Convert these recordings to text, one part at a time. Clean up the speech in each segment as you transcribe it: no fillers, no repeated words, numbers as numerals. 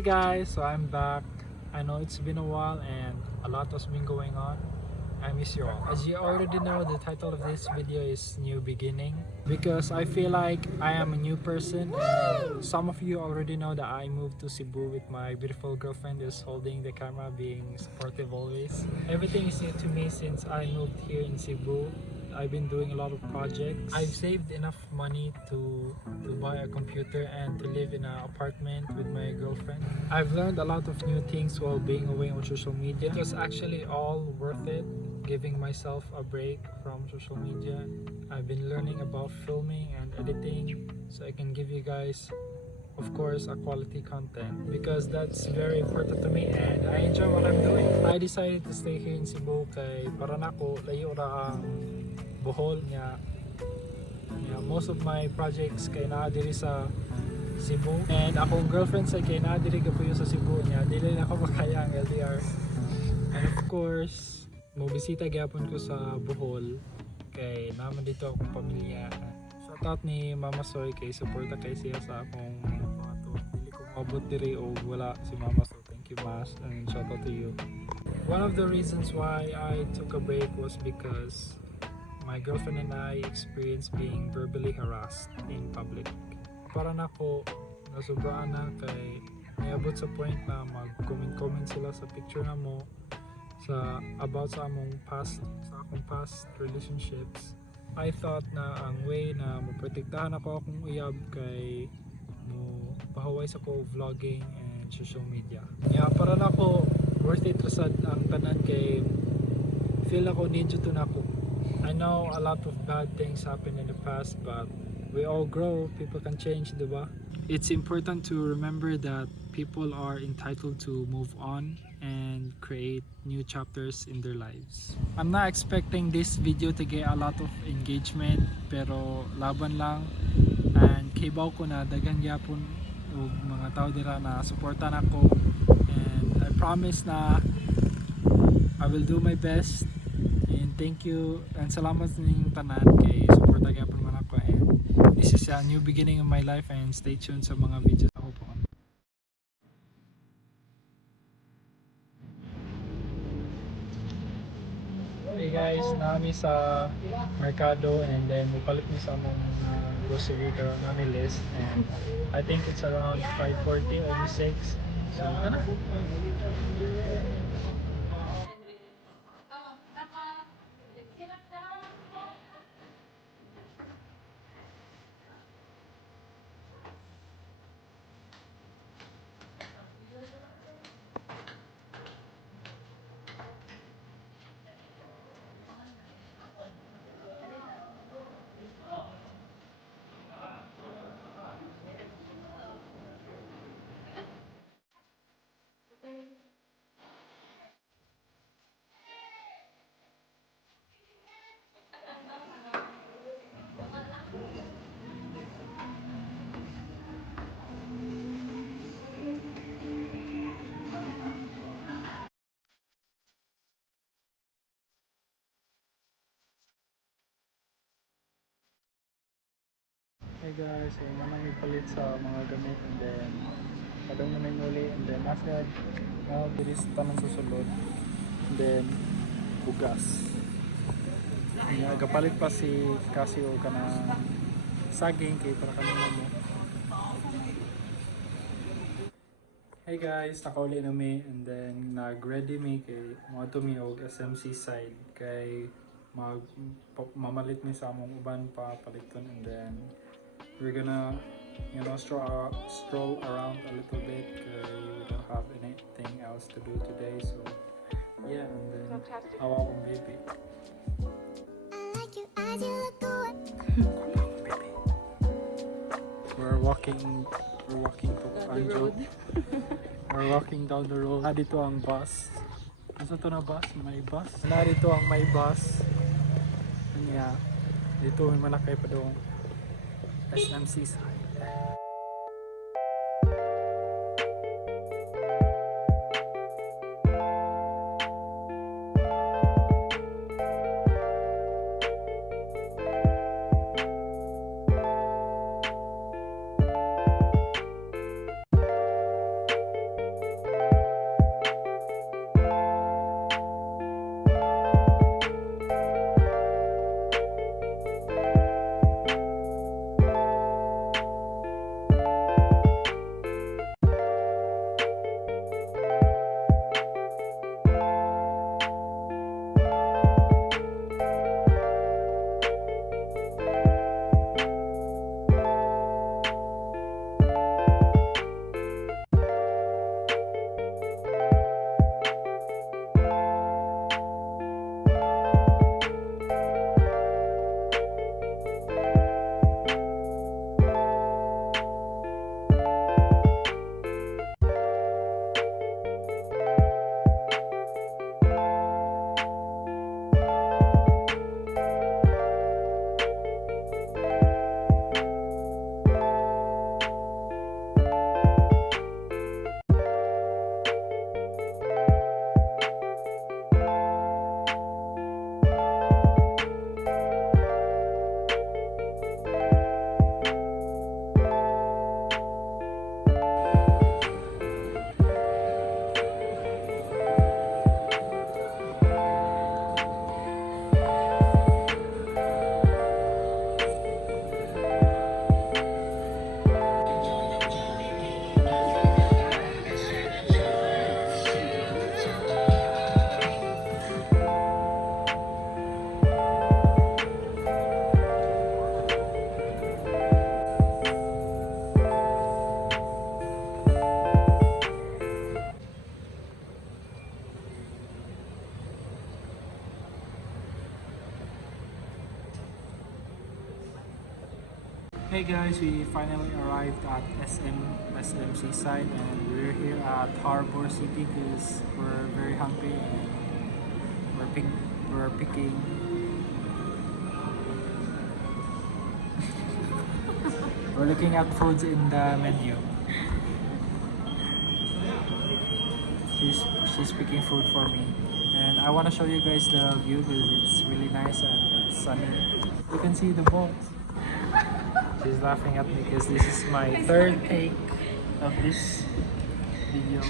Hey guys, so I'm back. I know it's been a while and a lot has been going on. I miss you all. As you already know, the title of this video is New Beginning because I feel like I am a new person and some of you already know that I moved to Cebu with my beautiful girlfriend who's holding the camera, being supportive always. Everything is new to me since I moved here in Cebu. I've been doing a lot of projects. I've saved enough money to buy a computer and to live in an apartment with my girlfriend. I've learned a lot of new things while being away on social media. It was actually all worth it, giving myself a break from social media. I've been learning about filming and editing so I can give you guys, of course, a quality content because that's very important to me and I enjoy what I'm doing. I decided to stay here in Cebu kay para nako layo ra ang Bohol niya. Most of my projects kay naa diri sa Cebu and akong girlfriend sa kay naa diri gapuyo sa Cebu niya. Dili na ako makaya ang LDR. And of course, mobisita gyapon ko sa Bohol kay naman dito akong pamilya. Shout out ni Mama Soy kay suporta kay siya sa akong mga to. Dili ko mabot diri o wala si Mama, so thank you Mas and shout out to you. One of the reasons why I took a break was because my girlfriend and I experienced being verbally harassed in public. Para na ako nasubraan na kay niabot sa point na mag-comment sila sa picture na mo sa about sa akong past relationships. I thought na ang way na maprotektahan ako akong uyab kay mo pahuway sa ko vlogging and social media. Para na ako worth it rasad ang tanan kay feel ako need to na ako. I know a lot of bad things happened in the past, but we all grow, people can change, diba? It's important to remember that people are entitled to move on and create new chapters in their lives. I'm not expecting this video to get a lot of engagement, pero laban lang and kibaw ko na dagan gyapon og mga tao dira na suportan ako and I promise na I will do my best. And thank you and salamat ning tanan kay suporta gyapon man ako and this is a new beginning of my life and stay tuned sa mga videos ako po. Hey guys, nami sa merkado and then mupalit mi sa among grocery karon nami list and I think it's around 5:40 or 6. So ano? Hey guys, so naman may palit sa mga gamit and then kadang naman uli and then after bilis tanong susunod and then bugas. Gapalit pa si Casio ka na saging kay para kanina mo. Hey guys, nakauli na mi and then nag-ready mi kay mga tumi og SM seaside kay mamalit mi sa among uban pa paliton and then we're gonna stroll around a little bit because we don't have anything else to do today, so yeah. And then how about baby? we're walking to Anjo. We're walking down the road. Dito ang bus. Ano to na bus? May bus. Dito ang may bus. Kanya dito may malakay pa doon. Seaside. guys, we finally arrived at SM Seaside, and we're here at Harbor City because we're very hungry and we're picking we're looking at foods in the menu. She's picking food for me, and I want to show you guys the view because it's really nice and it's sunny. You can see the boat. She's laughing at me because this is my third take of this video.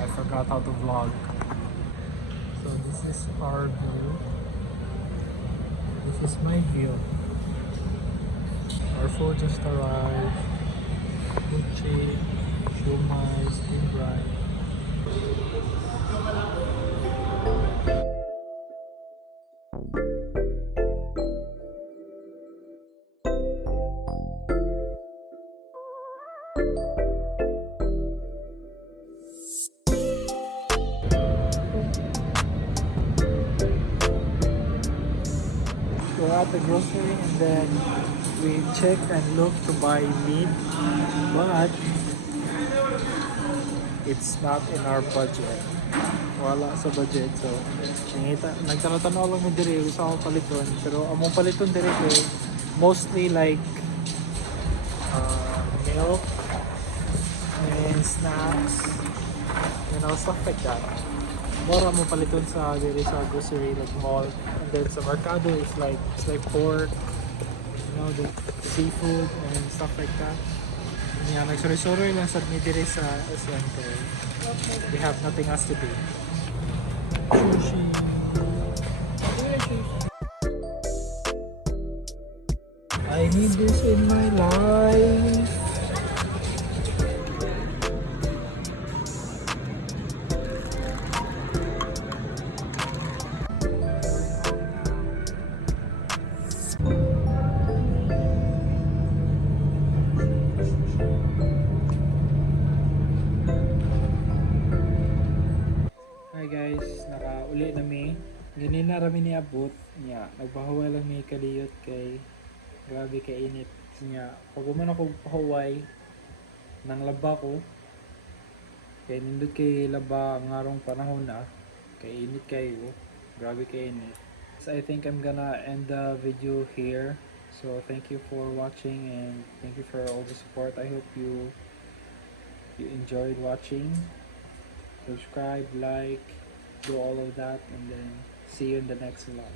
I forgot how to vlog. So this is our view. This is my view. Our food just arrived. Gucci, shumai, steamed rice. We're at the grocery and then we checked and looked to buy meat, but it's not in our budget. Wala sa budget. So, nagtanong-tanong lang mi diri sa akong paliton, pero among paliton diri kay mostly like milk and snacks, stuff like that. More mo paliton sa diri sa grocery like mall, and then sa mercado it's like pork, the seafood and stuff like that. Yeah, nagsuri-suri lang sa diri sa SM kay we have nothing else to do. Sushi. I need this in my life. Hi guys, nakauli na mi. Ganun na rami ni abot. Nya, nagpahuway lang mi kaliyot kay grabe kay init. Nya, pag man ako pahuway nang laba ko. Kay nindot kay laba ngarong panahon na. Kay init kayo. Grabe kay init. So I think I'm gonna end the video here. So thank you for watching and thank you for all the support. I hope you enjoyed watching. Subscribe, like, do all of that, and then see you in the next vlog.